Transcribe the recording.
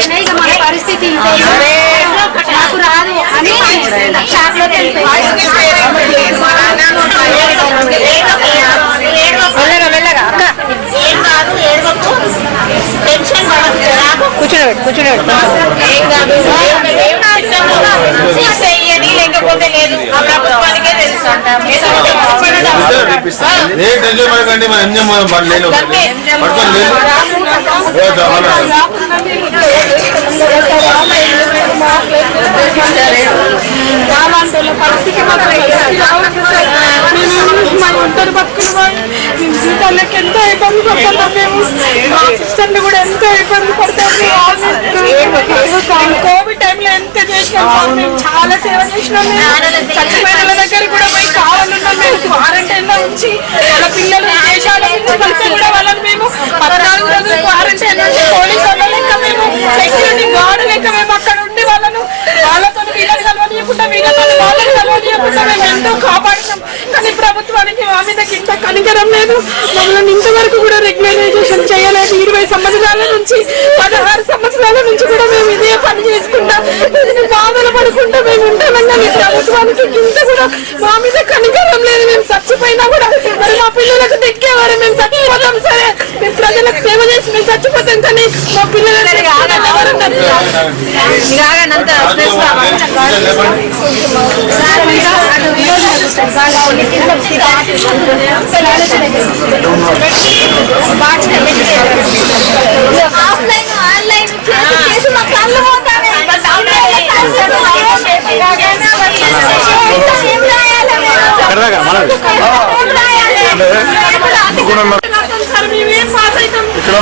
అయినా ఇక మన పరిస్థితి నాకు రాదు అని షాక్ లో వెళ్ళగా అక్క ఏం కాదు ఏడవకు టెన్షన్ కూర్చోబెట్టు ఏం కాదు లేకపోతే లేదు ప్రభుత్వానికే తెలుసు పరిస్థితి ఒంటరి బతుకులు మేము జీతాలకి ఎంతో ఇబ్బంది పడుతున్నాం. మేము మా సిస్టర్ని కూడా ఎంతో ఇబ్బంది పడతాము. కోవిడ్ టైంలో ఎంత చేసినాం, మేము చాలా సేవ చేసినాం. చచ్చిపోయిన దగ్గర కూడా పోయి కావాలన్నాం. మేము క్వారంటైన్ లో ఉంచి వాళ్ళ పిల్లలు దేశాల కూడా వాళ్ళని మేము 14 రోజులు క్వారంటైన్ నుంచి పోలీసు వాళ్ళ లెక్క మేము సెక్యూరిటీ గార్డు లెక్క మేము అక్కడ ఉండి వాళ్ళతో వీళ్ళని కలవనీయకుండా వీళ్ళతో వాళ్ళని కలవనీయకుండా మేము ఎంతో కాపాడినాం. కానీ ప్రభుత్వానికి మా మీద ఇంత కనికరం లేదు. మమ్మల్ని ఇంతవరకు కూడా రెగ్యులరైజేషన్ చేయలేదు. 20 సంవత్సరాల నుంచి 16 సంవత్సరాల నుంచి కూడా మేము ఇదే పని చేసుకుంటా బాధలు పడుకుంటా మేము ఉంటామని కానీ ప్రభుత్వానికి ఇంత కూడా మా మీద కనికరం లేదు. మేము చచ్చిపోయినా కూడా మరి మా పిల్లలకు దిక్కేవారు. మేము చచ్చిపోతాం సరే, మేము ప్రజలకు సేవ చేసి మేము చచ్చిపోతాం కానీ మా పిల్లలు ఆఫ్లైన్ ఆన్లైన్ చేసి మా కళ్ళు పోతానే ఇక్కడ